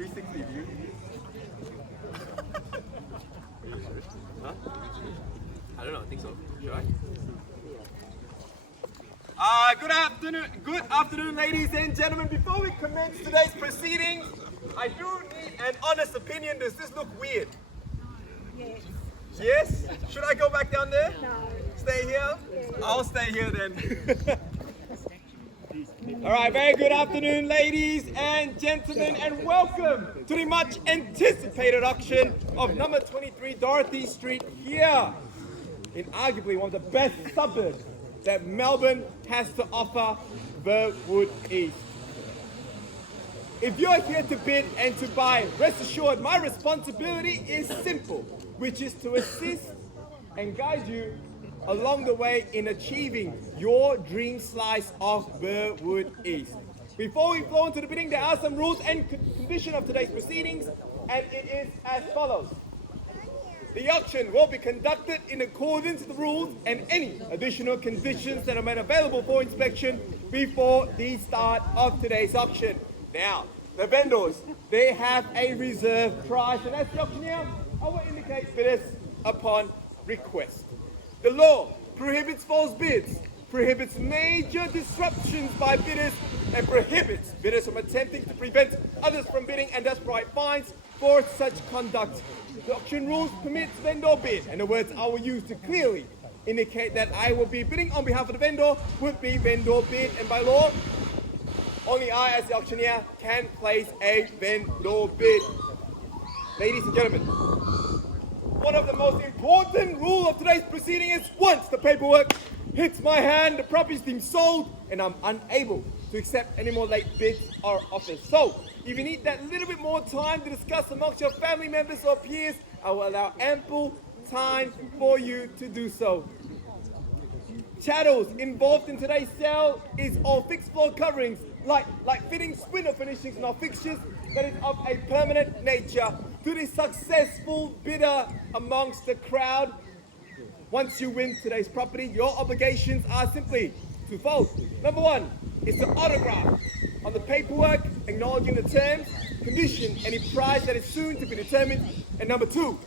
360 view. Huh? I don't know. I think so. Should I? Good afternoon, ladies and gentlemen. Before we commence today's proceedings, I do need an honest opinion. Does this look weird? Yes. Yes? Should I go back down there? No. Stay here? Yes. I'll stay here then. All right, very good afternoon, ladies and gentlemen, and welcome to the much anticipated auction of number 23 Dorothy Street here in arguably one of the best suburbs that Melbourne has to offer, Burwood East. If you're here to bid and to buy, rest assured my responsibility is simple, which is to assist and guide you along the way in achieving your dream slice of Burwood East. Before we flow into the bidding, there are some rules and conditions of today's proceedings, and it is as follows. The auction will be conducted in accordance with the rules and any additional conditions that are made available for inspection before the start of today's auction. Now, the vendors, they have a reserve price, and as the auctioneer, I will indicate bidders upon request. The law prohibits false bids, prohibits major disruptions by bidders, and prohibits bidders from attempting to prevent others from bidding and thus provide fines for such conduct. The auction rules permits vendor bid, and the words I will use to clearly indicate that I will be bidding on behalf of the vendor would be vendor bid, and by law, only I as the auctioneer can place a vendor bid. Ladies and gentlemen, one of the most important rules of today's proceeding is once the paperwork hits my hand, the property is deemed sold, and I'm unable to accept any more late bids or offers. So, if you need that little bit more time to discuss amongst your family members or peers, I will allow ample time for you to do so. Chattels involved in today's sale is all fixed floor coverings, like fittings, window finishings, and all fixtures that is of a permanent nature. To the successful bidder amongst the crowd, once you win today's property, your obligations are simply twofold. Number one is to autograph on the paperwork acknowledging the terms, condition, any price that is soon to be determined. And number two,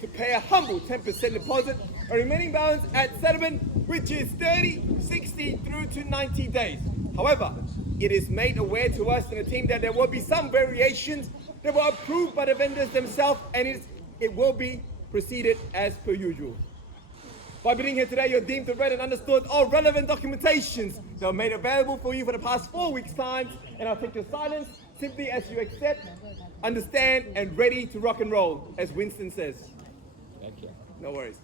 to pay a humble 10% deposit, a remaining balance at settlement, which is 30, 60 through to 90 days. However, it is made aware to us and the team that there will be some variations that were approved by the vendors themselves, and it will be proceeded as per usual. By bidding here today, you're deemed to have read and understood all relevant documentations that were made available for you for the past 4 weeks' time, and I'll take your silence simply as you accept, understand, and ready to rock and roll, as Winston says. Thank you. No worries.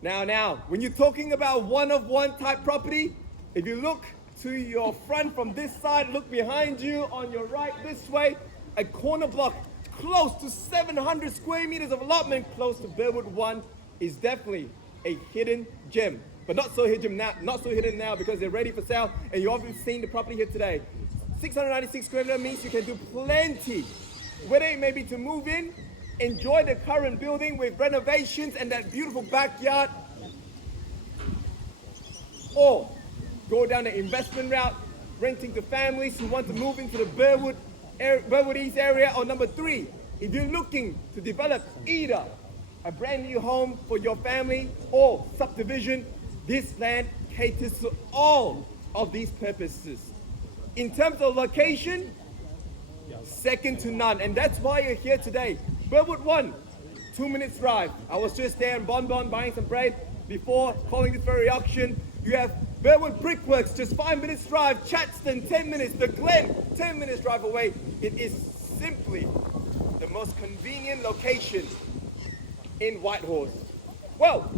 Now, when you're talking about one-of-one type property, if you look to your front from this side, look behind you, on your right this way, a corner block close to 700 square meters of allotment close to Burwood 1 is definitely a hidden gem. But not so hidden now because they're ready for sale, and you've obviously seen the property here today. 696 square meters means you can do plenty, whether it may be to move in, enjoy the current building with renovations and that beautiful backyard, or go down the investment route, renting to families who want to move into the Burwood East area. Or number three, if you're looking to develop either a brand new home for your family or subdivision, this land caters to all of these purposes. In terms of location, second to none, and that's why you're here today. Burwood 1, 2 minutes drive. I was just there in Bon buying some bread before calling this very auction. You have Burwood Brickworks, just 5 minutes drive. Chatston, 10 minutes. The Glen, 10 minutes drive away. It is simply the most convenient location in Whitehorse. Well,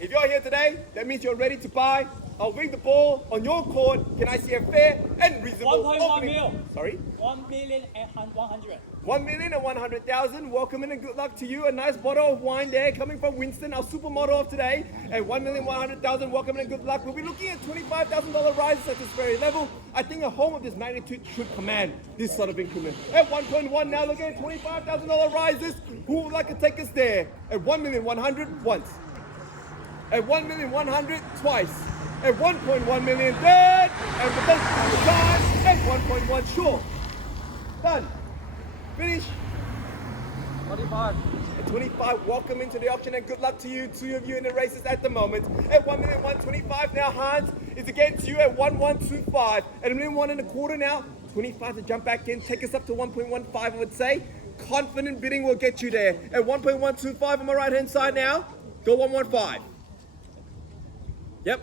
if you're here today, that means you're ready to buy. I'll ring the ball on your court. Can I see a fair and reasonable 1.1 opening? mil. Sorry? 1,100,000. 1,100,000. Welcome and good luck to you. A nice bottle of wine there coming from Winston, our supermodel of today. And 1,100,000. Welcome and good luck. We'll be looking at $25,000 rises at this very level. I think a home of this magnitude should command this sort of increment. At 1.1 now, looking at $25,000 rises. Who would like to take us there? At 1,100,000 once. At 1,100,000 twice. at 1.1 million third, and for this time at 1.1 short. Done. Finish. 25. At 25, welcome into the auction and good luck to you, two of you in the races at the moment. At 1,125,000 now, Hans is against you at 1,125. At 1,125,000 now, 25 to jump back in, take us up to 1.15, I would say. Confident bidding will get you there. At 1.125 on my right hand side now, go 115. Yep.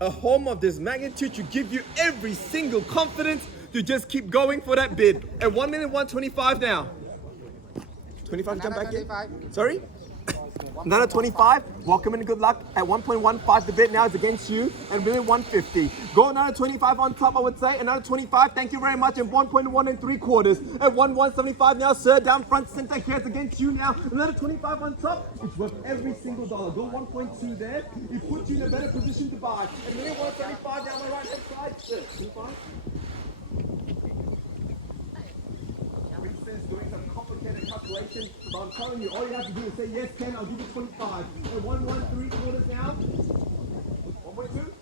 A home of this magnitude should give you every single confidence to just keep going for that bid. At 1,125,000 now. 25 to jump back in. Sorry? Another 25. Welcome and good luck. At 1.15, the bid now is against you. And 1,150. Go another 25 on top, I would say. Another 25. Thank you very much. And 1.1 3/4. At 1,175 now, sir. Down front center here. It's against you now. Another 25 on top. It's worth every single dollar. Go 1.2 there. It puts you in a better position to buy. And 1,175 down my right hand side. Sir, 25. Doing some complicated calculation, but I'm telling you, all you have to do is say, yes, Ken, I'll give you 25. And 1 3/4 now. 1.2.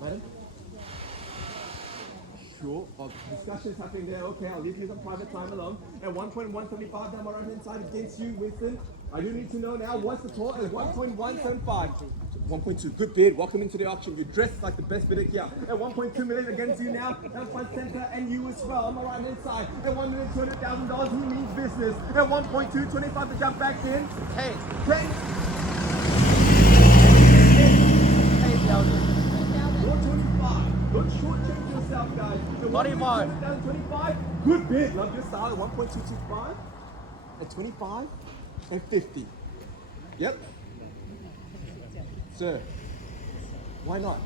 Madam? Sure. Oh, discussions happening there. Okay, I'll leave you some private time alone. And 1.175 down my right hand side against you, Winston. I do need to know now what's the total at 1.175. 1.2, good bid. Welcome into the auction. You're dressed like the best bidder here. At 1.2 million against you now. Down front center and you as well on my right hand side. At $1,200,000, who means business? At 1.2, 25 to jump back in. 10. 10. 425. Don't shortchange yourself, guys. At 25. 25. Good bid. Love your style. At 1.225. At 25 and 50. Yep. Sir, why not?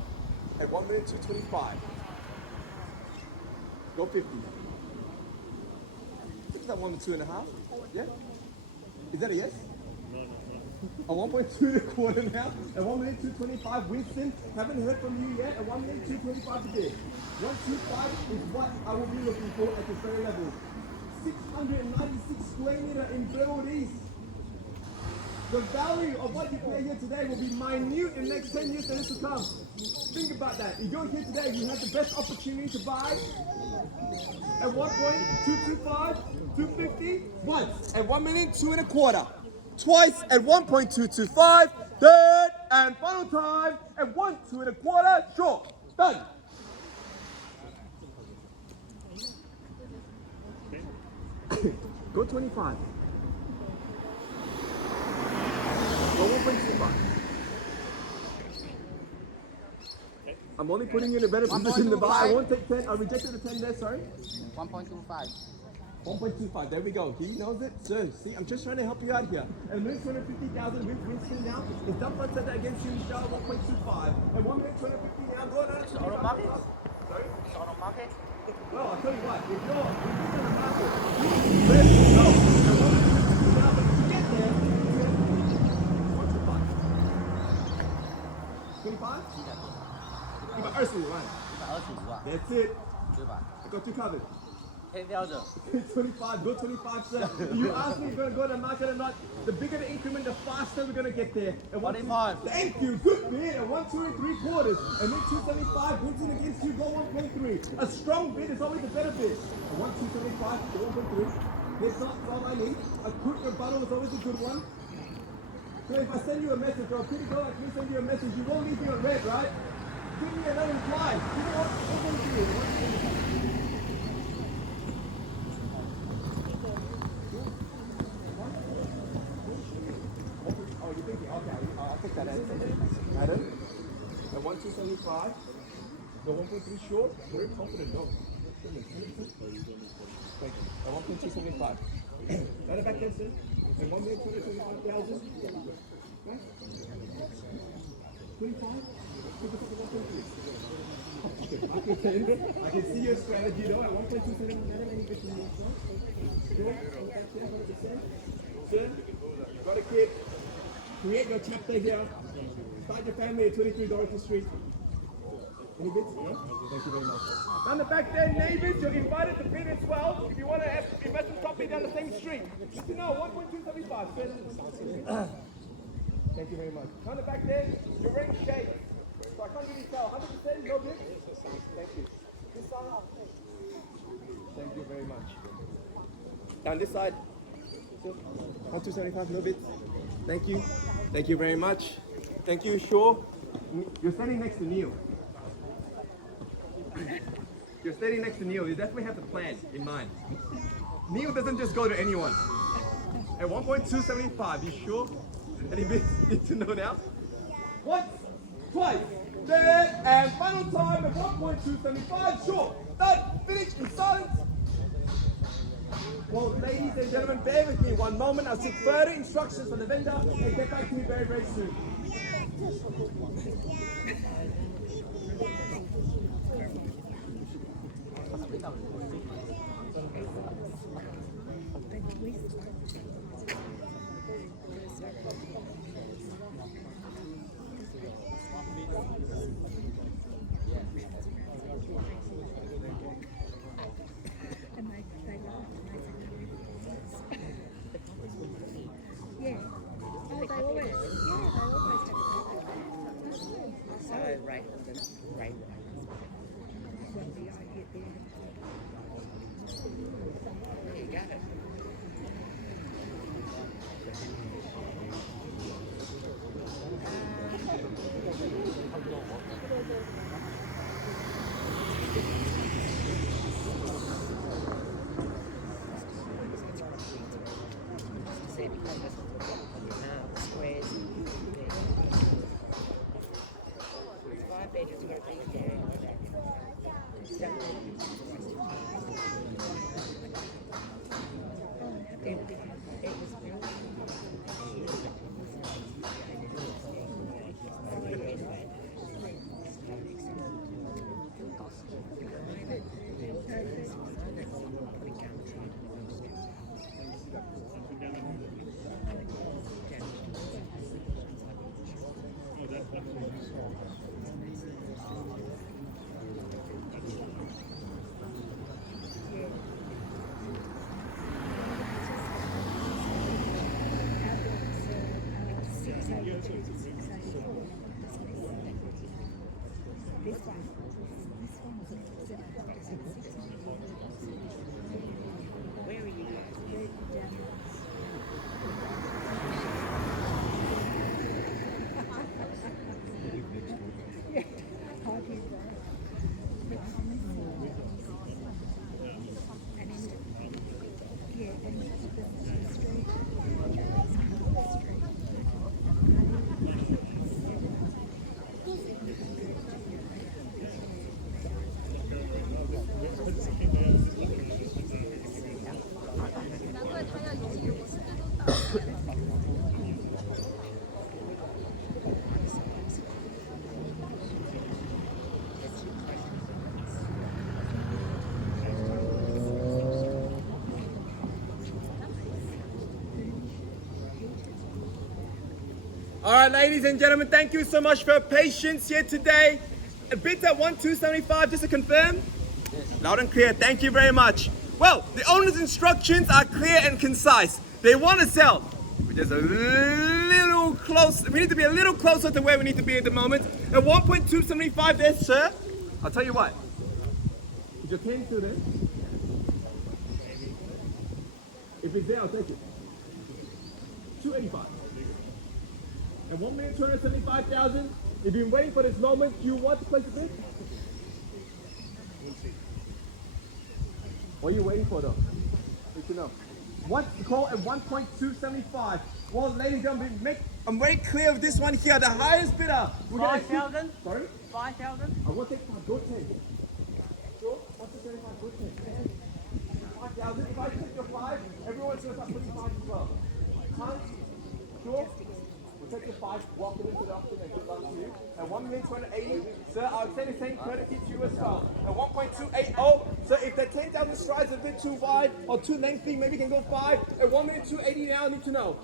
At 1,225,000. Go 50. Is that 1 to 2.5? Yeah? Is that a yes? A 1.2 1/4 now. At 1,225,000, Winston. Haven't heard from you yet. At 1,225,000 to bid. 125 is what I will be looking for at this very level. 696 square meter in Burwood East. The value of what you pay here today will be minute in the next 10 years that is to come. Think about that. If you're here today, you have the best opportunity to buy at 1.225, 250, once at 1,2 1/4, twice at 1.225, third and final time at 1.2 1/4, short. Done. Go 25. Go 1.25. I'm only putting you in a better position to buy. I won't take 10. I rejected the 10 there, sorry. 1.25. 1.25. There we go. He knows it. So, see, I'm just trying to help you out here. And 1,250,000 with Winston now. It's done for that against you, Michelle, 1.25. And 1,250,000 now. Go another 25. Sorry? Auto market. Well, I'll tell you what. If you're in the market, you let me know. And 1.2 now, but to get there, 1.25. 25? 125万. That's it. I got you covered. 10,000. 25, go 25, sir. You asked me if we're going to go to the market or not. The bigger the increment, the faster we're going to get there. And 25. Thank you. Good bid. At 1, 2, 3/4. And then 275. Winston against you. Go 1.3. A strong bid is always a better bid. At 1, 275 to 1.3. That's not all I need. A quick rebuttal is always a good one. So if I send you a message, or a pretty girl like me send you a message, you won't leave me on red, right? Give me another reply. You know what? I'm going to do it. Okay, I'll take that answer. Madam, at 1,275, the 1.3 short, very confident, no. Thank you. At 1.275. Right back there, sir. At 1,275,000. 25? I can see your strategy though. At 1.275, sir, you've got a kid. Create your chapter here. Start your family at 23 Dorothy Street. Any bids? No? Thank you very much. Down the back there, neighbors, you're invited to bid as well. If you want to have investment property down the same street. Just to know, 1.275. Thank you very much. Turn it back there. You're wearing shades. So I can't really tell. 100%? No bit? Thank you. This side? Thank you very much. Down this side. 1275, no bit. Thank you. Thank you very much. Thank you, sure. You're standing next to Neil. You're standing next to Neil. You definitely have the plan in mind. Neil doesn't just go to anyone. At 1.275, you sure? Any bits need to know now? Once, twice, there, and final time at 1.275, sure. Done, finish in silence. Well, ladies and gentlemen, bear with me one moment. I'll seek further instructions from the vendor and get back to you very, very soon. Yeah. Oh, they always. Yeah, they always take it. So right. When the eye hit there. You got it. Squares. 5 bedrooms, got a big area in the back. It was built. This one was Where are you guys? All right, ladies and gentlemen, thank you so much for your patience here today. A bid at 1.275, just to confirm? Yes. Loud and clear, thank you very much. Well, the owner's instructions are clear and concise. They want to sell. We're just a little close. We need to be a little closer to where we need to be at the moment. At 1.275 there, sir. I'll tell you what. Is your pen still there? If it's there, I'll take it. 285. And 1,275,000. You've been waiting for this moment. You want to place a bid? What are you waiting for though? Need to know. What's the call at 1.275? Well, ladies and gentlemen, I'm very clear of this one here. The highest bidder. 5,000? Sorry? 5,000? I will take 5. Go 10. Sure? 1.275. Go 10. 5,000. If I take your 5, everyone's going to start putting 5 as well. Can't? Sure? Take your 5, walk it into the auction and good luck to you. At 1,280,000, sir, I'll say the same courtesy to you as well. At 1.280, so if the 10,000 strides a bit too wide or too lengthy, maybe you can go 5. At 1,280,000 now, I need to know.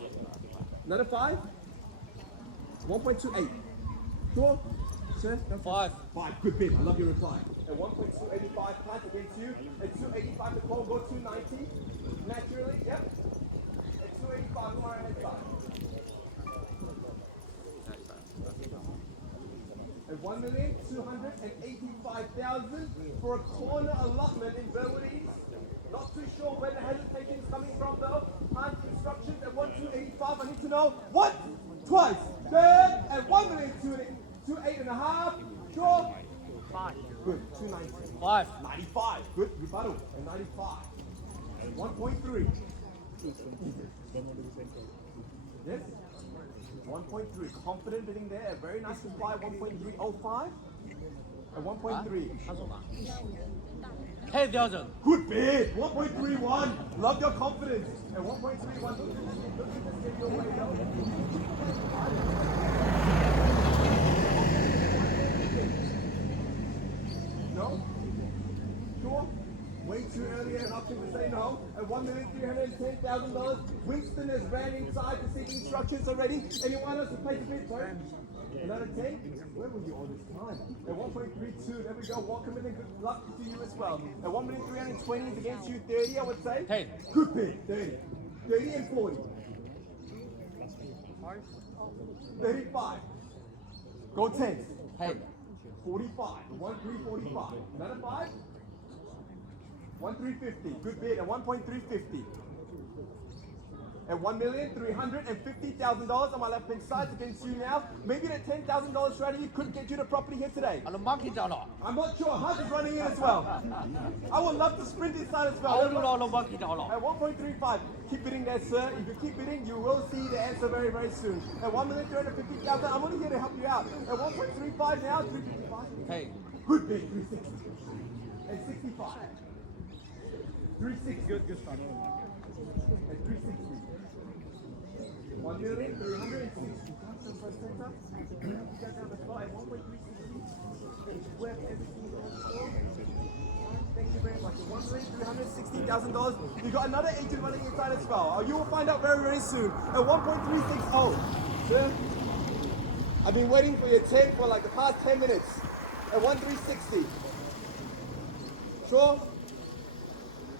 Another 5? 1.28. Sure? Sir? No, 5. 5, good bid. I love your reply. At 1.285, plant against you. At 285, the call go 290. Naturally, yep. At 285, come on, head side. at 1,285,000 for a corner allotment in Burwood East. Not too sure where the hesitation is coming from though. Hunt instructions at 1,285. I need to know what? Twice. Third at 1,285,000. Sure. 5. Good. 290. 5. 95. Good. Rebuttal. And 95. And 1.3. Yes. 1.3. Confident bidding there. Very nice supply. 1.305. And 1.3. 10,000. Good bid. 1.31. Love your confidence. And 1.31. No? Sure? Way too early an option to say no. At $1,310,000. Winston has ran inside to seek instructions already. Anyone else to place a bid? Sorry? Another 10? Where were you all this time? At 1.32, there we go. Welcome and good luck to you as well. At 1,320 is against you 30, I would say. 10. Good bid. 30. 30 and 40. 35. Go 10. 10. 45. 1,345. Another 5? 1,350. Good bid. At 1.350. At $1,350,000 on my left hand side against you now. Maybe the $10,000 strategy could get you the property here today. On the market or not? I'm not sure. Hunt is running in as well. I would love to sprint inside as I well. don't know on the market or not. At 1.35, keep bidding there, sir. If you keep bidding, you will see the answer very, very soon. At 1,350,000, I'm only here to help you out. At 1.35 now, 355. 10. Good bid, 360. And 65. 360. Good start. And 360. 1,360. Thank you very much. $1,360,000. You got another agent running inside as well. You will find out very, very soon. At 1.360. Sir, I've been waiting for your 10 for like the past 10 minutes. At 1,360. Sure?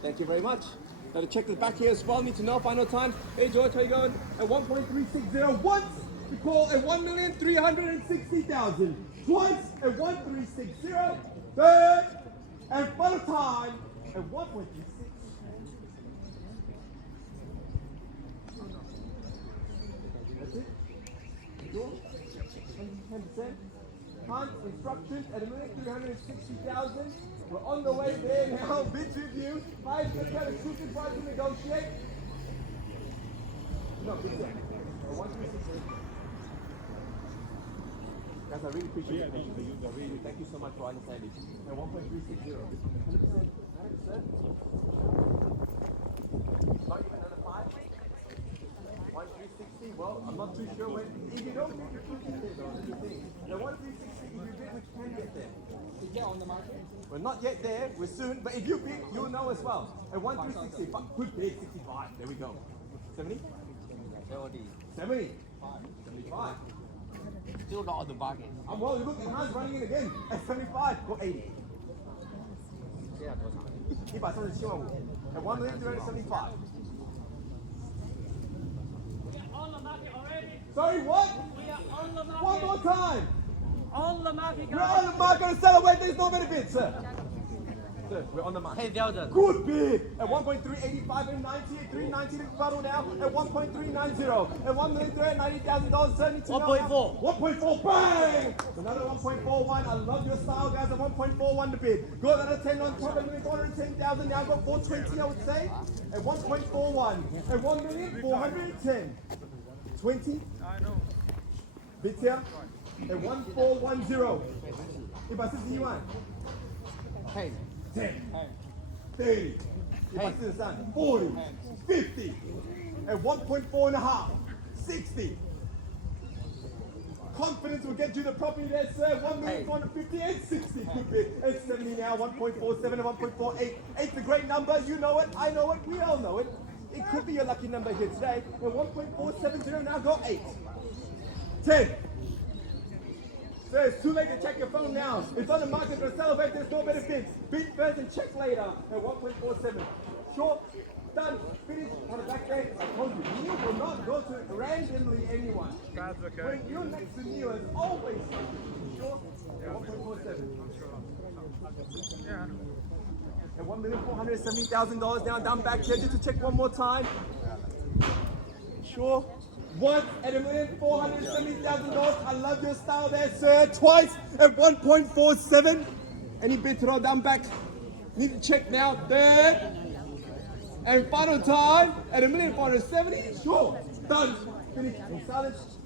Thank you very much. Got to check the back here as well. Need to know final time. Hey George, how you going? At 1.360 once. We call at 1,360,000. Twice at 1.360. Third and final time at 1.36. That's it. Sure? 110%. Hunt instructions at 1,360,000. We're on the way there now. Bids review. 5 minutes got a exclusive price to negotiate. No, bids there. 1,360. Guys, I really appreciate it. Really, thank you so much for understanding. And 1.360. 100%. 100%. Not even another 5? 1,360. Well, I'm not too sure when. If you don't think you're pushing it, though, that's the thing. Now, 1,360, if you bid, we can get there. Is that on the market? We're not yet there. We're soon. But if you bid, you'll know as well. At 1,360. Good bid, 65. There we go. 70? 70. 75. Still not on the market. Well, look, the hand's running in again. At 75. Go 80. 137,500. At 1,375. On the market already. Sorry, what? We are on the market. One more time. On the market, We're guys. on the market to celebrate. There's no better bid, sir. Sir, we're on the market. 10,000. Good bid. At 1.385 and 90, 390 to battle now. At 1.390. At $1,390,000. Turning to 1.4. 1.4. Bang! Another 1.41. I love your style, guys. At 1.41 the bid. Got another 10 on top. At 410,000. Now got 420, I would say. At 1.41. At 1,410,000. 20. I know. Bids here. At 1,410. If I see you one. 10. 10, 30, if I see the sun, 40, 50, at 1.4 and a half, 60. Confidence will get you the property there, sir. 1,450 and 60. Good bid. And 70 now, 1.47 and 1.48. 8's a great number. You know it. I know it. We all know it. It could be your lucky number here today. And 1.470 now go 8. 10. Sir, it's too late to check your phone now. It's on the market to celebrate. There's no better bids. Bid first and check later at 1.47. Short, done, finished on the back day. I told you, Neil will not go to randomly anyone. That's okay. When you're next to Neil, it's always short, 1.47. And $1,470,000 now down back here just to check one more time. Sure. Once at $1,470,000. I love your style there, sir. Twice at 1.47. Any bids at all down back? Need to check now. Third. And final time at $1,470,000. Sure. Done. Finished. In silence.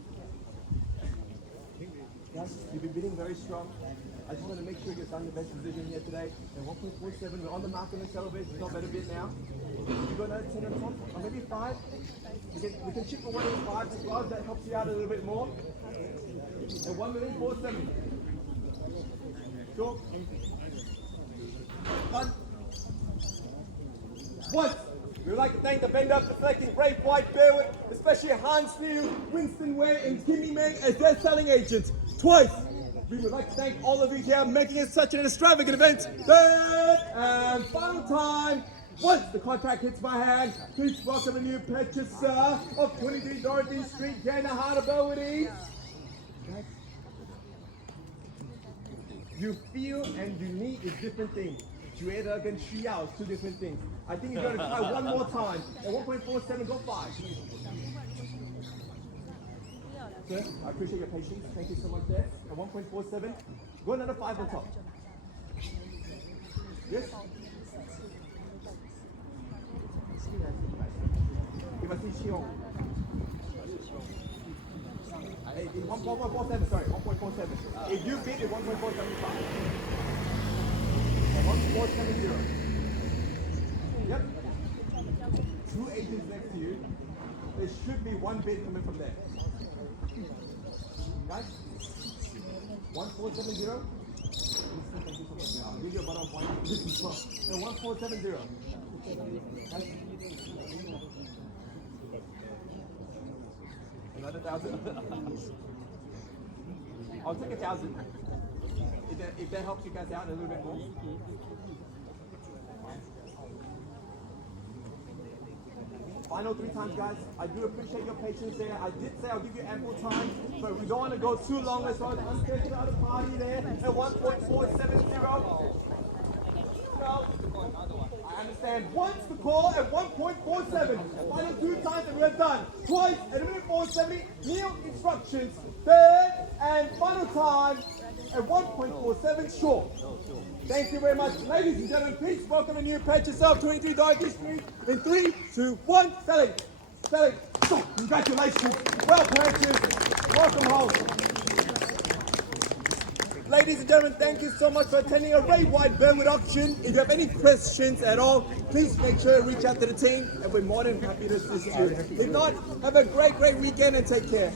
Guys, you've been bidding very strong. I just want to make sure you're in the best position here today. And 1.47, we're on the market on the celebrate. It's not better bid now. You got another 10 on top, or maybe 5. We can chip for one of the 5 as well. That helps you out a little bit more. And 1,470,000. Sure. Done. Once. We would like to thank the vendor for selecting Brave White Burwood, especially Hans Liu, Winston Ware, and Timmy Meng as their selling agents. Twice. We would like to thank all of you here making it such an extravagant event. Third and final time. Once the contract hits my hand, please welcome a new purchaser of 23 Dorothy Street here in the heart of Burwood East. You feel and you need is different things. 觉得跟需要 is 2 different things. I think you're going to try one more time. At 1.47, go 5. Sir, I appreciate your patience. Thank you so much there. At 1.47, go another 5 on top. Yes? Give us each here. Hey, 1.47, sorry, 1.47. If you bid it, 1.475. 1.470. Yep. 2 agents next to you. There should be 1 bid coming from there. Guys? 1.470. I'll give you a bottom of 1. And 1.470. Guys? Another 1,000? I'll take 1,000. If that helps you guys out a little bit more. Final 3 times, guys. I do appreciate your patience there. I did say I'll give you ample time, but we don't want to go too long. Let's go to the other party there at 1.470. No. I understand. Once the call at 1.47. Final 2 times and we're done. Twice at 1.470. Meal instructions. Third and final time at 1.47 short. Thank you very much. Ladies and gentlemen, please welcome a new purchaser of 23 Dorothy Street in 3, 2, 1. Selling. Selling. So, congratulations. Well purchased. Welcome home. Ladies and gentlemen, thank you so much for attending a Ray White Burwood auction. If you have any questions at all, please make sure to reach out to the team and we're more than happy to assist you. If not, have a great weekend and take care.